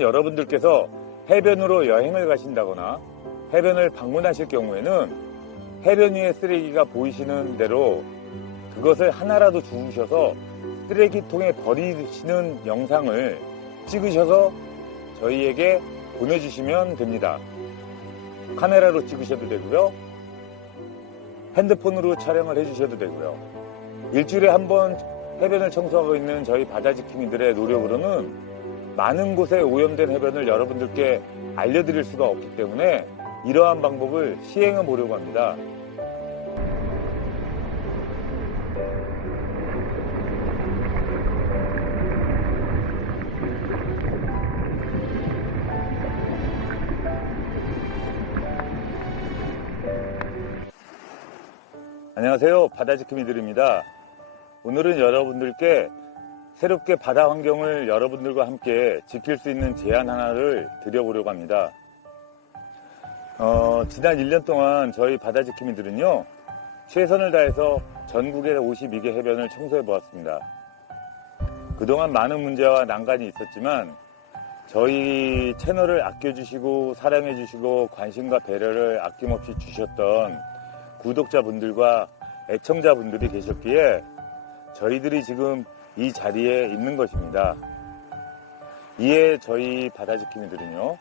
여러분들께서 해변으로 여행을 가신다거나 해변을 방문하실 경우에는 해변 위에 쓰레기가 보이시는 대로 그것을 하나라도 주우셔서 쓰레기통에 버리시는 영상을 찍으셔서 저희에게 보내주시면 됩니다. 카메라로 찍으셔도 되고요. 핸드폰으로 촬영을 해주셔도 되고요. 일주일에 한 번 해변을 청소하고 있는 저희 바다지킴이들의 노력으로는 많은 곳에 오염된 해변을 여러분들께 알려드릴 수가 없기 때문에 이러한 방법을 시행해 보려고 합니다. 안녕하세요. 바다지킴이들입니다. 오늘은 여러분들께 새롭게 바다 환경을 여러분들과 함께 지킬 수 있는 제안 하나를 드려보려고 합니다. 어, 지난 1년 동안 저희 바다 지킴이들은요, 최선을 다해서 전국의 52개 해변을 청소해 보았습니다. 그동안 많은 문제와 난관이 있었지만, 저희 채널을 아껴주시고, 사랑해주시고, 관심과 배려를 아낌없이 주셨던 구독자분들과 애청자분들이 계셨기에, 저희들이 지금 이 자리에 있는 것입니다. 이에 저희 바다지킴이들은요,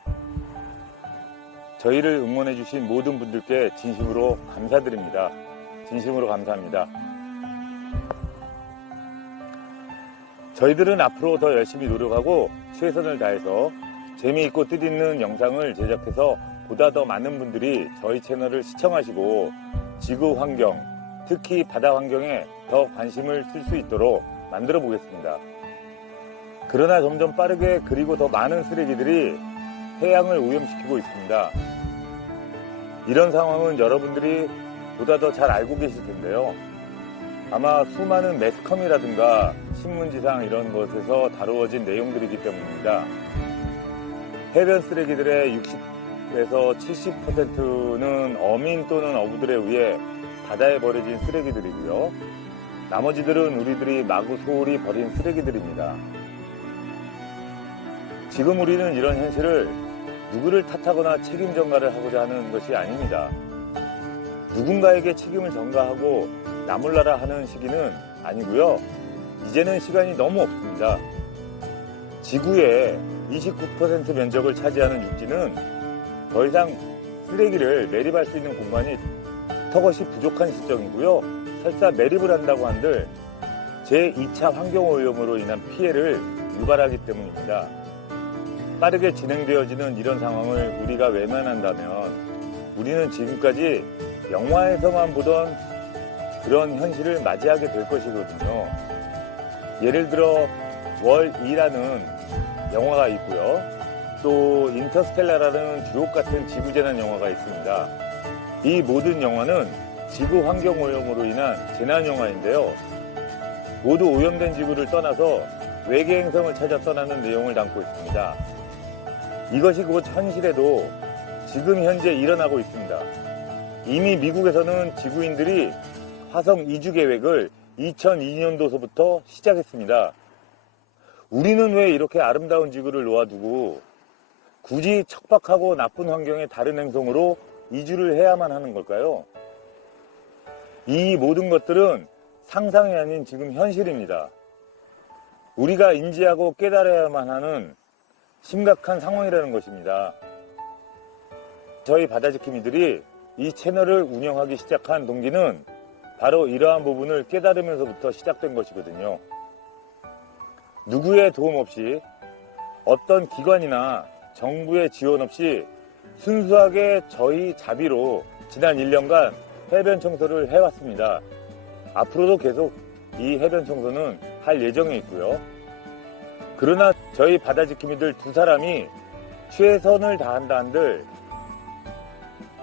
저희를 응원해주신 모든 분들께 진심으로 감사드립니다. 진심으로 감사합니다. 저희들은 앞으로 더 열심히 노력하고 최선을 다해서 재미있고 뜻있는 영상을 제작해서 보다 더 많은 분들이 저희 채널을 시청하시고 지구 환경, 특히 바다 환경에 더 관심을 쓸 수 있도록 만들어 보겠습니다. 그러나 점점 빠르게 그리고 더 많은 쓰레기들이 해양을 오염시키고 있습니다. 이런 상황은 여러분들이 보다 더 잘 알고 계실 텐데요. 아마 수많은 매스컴이라든가 신문지상 이런 것에서 다루어진 내용들이기 때문입니다. 해변 쓰레기들의 60에서 70%는 어민 또는 어부들에 의해 바다에 버려진 쓰레기들이고요. 나머지들은 우리들이 마구 소홀히 버린 쓰레기들입니다. 지금 우리는 이런 현실을 누구를 탓하거나 책임 전가를 하고자 하는 것이 아닙니다. 누군가에게 책임을 전가하고 나몰라라 하는 시기는 아니고요. 이제는 시간이 너무 없습니다. 지구의 29% 면적을 차지하는 육지는 더 이상 쓰레기를 매립할 수 있는 공간이 턱없이 부족한 시점이고요. 설사 매립을 한다고 한들 제2차 환경오염으로 인한 피해를 유발하기 때문입니다. 빠르게 진행되어지는 이런 상황을 우리가 외면한다면 우리는 지금까지 영화에서만 보던 그런 현실을 맞이하게 될 것이거든요. 예를 들어 월 2라는 영화가 있고요. 또 인터스텔라라는 주옥 같은 지구재난 영화가 있습니다. 이 모든 영화는 지구 환경 오염으로 인한 재난 영화인데요. 모두 오염된 지구를 떠나서 외계 행성을 찾아 떠나는 내용을 담고 있습니다. 이것이 곧 현실에도 지금 현재 일어나고 있습니다. 이미 미국에서는 지구인들이 화성 이주 계획을 2002년도서부터 시작했습니다. 우리는 왜 이렇게 아름다운 지구를 놓아두고 굳이 척박하고 나쁜 환경의 다른 행성으로 이주를 해야만 하는 걸까요? 이 모든 것들은 상상이 아닌 지금 현실입니다. 우리가 인지하고 깨달아야만 하는 심각한 상황이라는 것입니다. 저희 바다지킴이들이 이 채널을 운영하기 시작한 동기는 바로 이러한 부분을 깨달으면서부터 시작된 것이거든요. 누구의 도움 없이 어떤 기관이나 정부의 지원 없이 순수하게 저희 자비로 지난 1년간 해변 청소를 해왔습니다. 앞으로도 계속 이 해변 청소는 할 예정에 있고요. 그러나 저희 바다 지킴이들 두 사람이 최선을 다한다 한들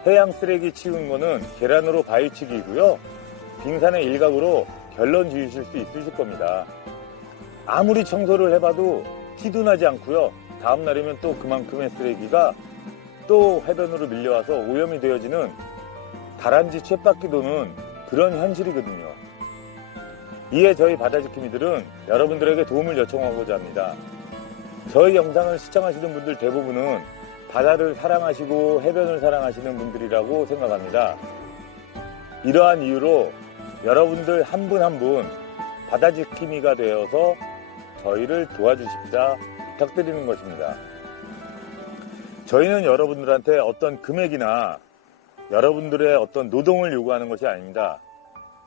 해양 쓰레기 치우는 거는 계란으로 바위치기이고요. 빙산의 일각으로 결론 지으실 수 있으실 겁니다. 아무리 청소를 해봐도 티도 나지 않고요. 다음 날이면 또 그만큼의 쓰레기가 또 해변으로 밀려와서 오염이 되어지는 다람쥐 쳇바퀴 도는 그런 현실이거든요. 이에 저희 바다지킴이들은 여러분들에게 도움을 요청하고자 합니다. 저희 영상을 시청하시는 분들 대부분은 바다를 사랑하시고 해변을 사랑하시는 분들이라고 생각합니다. 이러한 이유로 여러분들 한 분 한 분 바다 지킴이가 되어서 저희를 도와주십사 부탁드리는 것입니다. 저희는 여러분들한테 어떤 금액이나 여러분들의 어떤 노동을 요구하는 것이 아닙니다.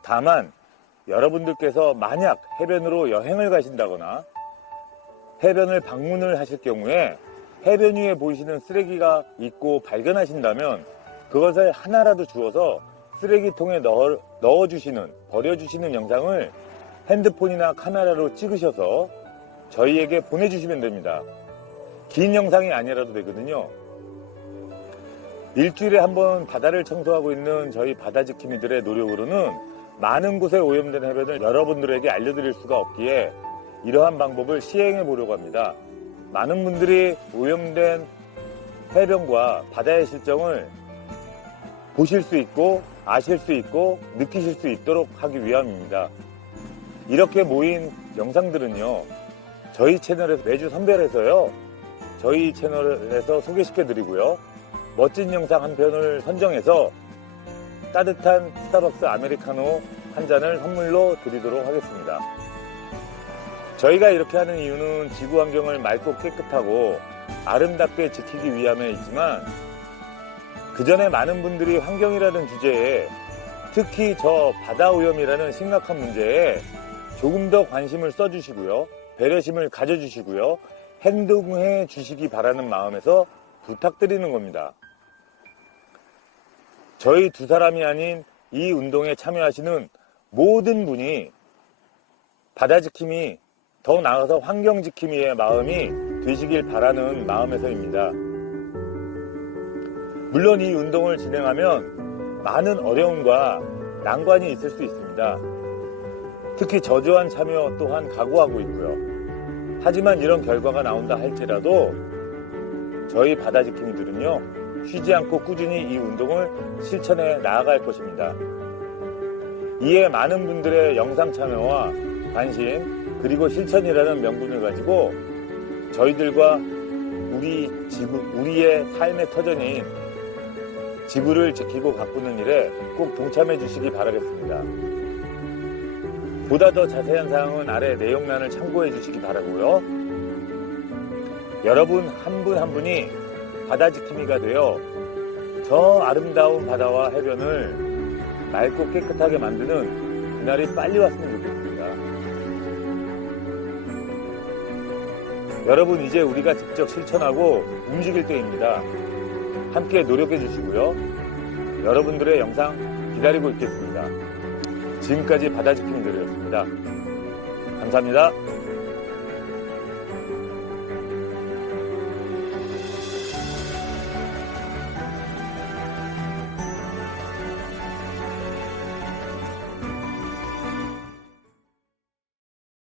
다만 여러분들께서 만약 해변으로 여행을 가신다거나 해변을 방문을 하실 경우에 해변 위에 보이시는 쓰레기가 있고 발견하신다면 그것을 하나라도 주워서 쓰레기통에 넣어, 넣어주시는, 버려주시는 영상을 핸드폰이나 카메라로 찍으셔서 저희에게 보내주시면 됩니다. 긴 영상이 아니라도 되거든요. 일주일에 한 번 바다를 청소하고 있는 저희 바다 지킴이들의 노력으로는 많은 곳에 오염된 해변을 여러분들에게 알려드릴 수가 없기에 이러한 방법을 시행해 보려고 합니다. 많은 분들이 오염된 해변과 바다의 실정을 보실 수 있고 아실 수 있고 느끼실 수 있도록 하기 위함입니다. 이렇게 모인 영상들은요, 저희 채널에서 매주 선별해서요, 저희 채널에서 소개시켜 드리고요, 멋진 영상 한 편을 선정해서 따뜻한 스타벅스 아메리카노 한 잔을 선물로 드리도록 하겠습니다. 저희가 이렇게 하는 이유는 지구 환경을 맑고 깨끗하고 아름답게 지키기 위함에 있지만 그 전에 많은 분들이 환경이라는 주제에 특히 저 바다 오염이라는 심각한 문제에 조금 더 관심을 써주시고요. 배려심을 가져주시고요. 행동해 주시기 바라는 마음에서 부탁드리는 겁니다. 저희 두 사람이 아닌 이 운동에 참여하시는 모든 분이 바다 지킴이 더 나아가서 환경 지킴이의 마음이 되시길 바라는 마음에서입니다. 물론 이 운동을 진행하면 많은 어려움과 난관이 있을 수 있습니다. 특히 저조한 참여 또한 각오하고 있고요. 하지만 이런 결과가 나온다 할지라도 저희 바다 지킴이들은요, 쉬지 않고 꾸준히 이 운동을 실천해 나아갈 것입니다. 이에 많은 분들의 영상 참여와 관심, 그리고 실천이라는 명분을 가지고 저희들과 우리 지구, 우리의 삶의 터전인 지구를 지키고 가꾸는 일에 꼭 동참해 주시기 바라겠습니다. 보다 더 자세한 사항은 아래 내용란을 참고해 주시기 바라고요. 여러분 한 분한 분이 바다 지킴이가 되어 저 아름다운 바다와 해변을 맑고 깨끗하게 만드는 그날이 빨리 왔으면 좋겠습니다. 여러분 이제 우리가 직접 실천하고 움직일 때입니다. 함께 노력해 주시고요. 여러분들의 영상 기다리고 있겠습니다. 지금까지 바다 지킴이들이었습니다. 감사합니다.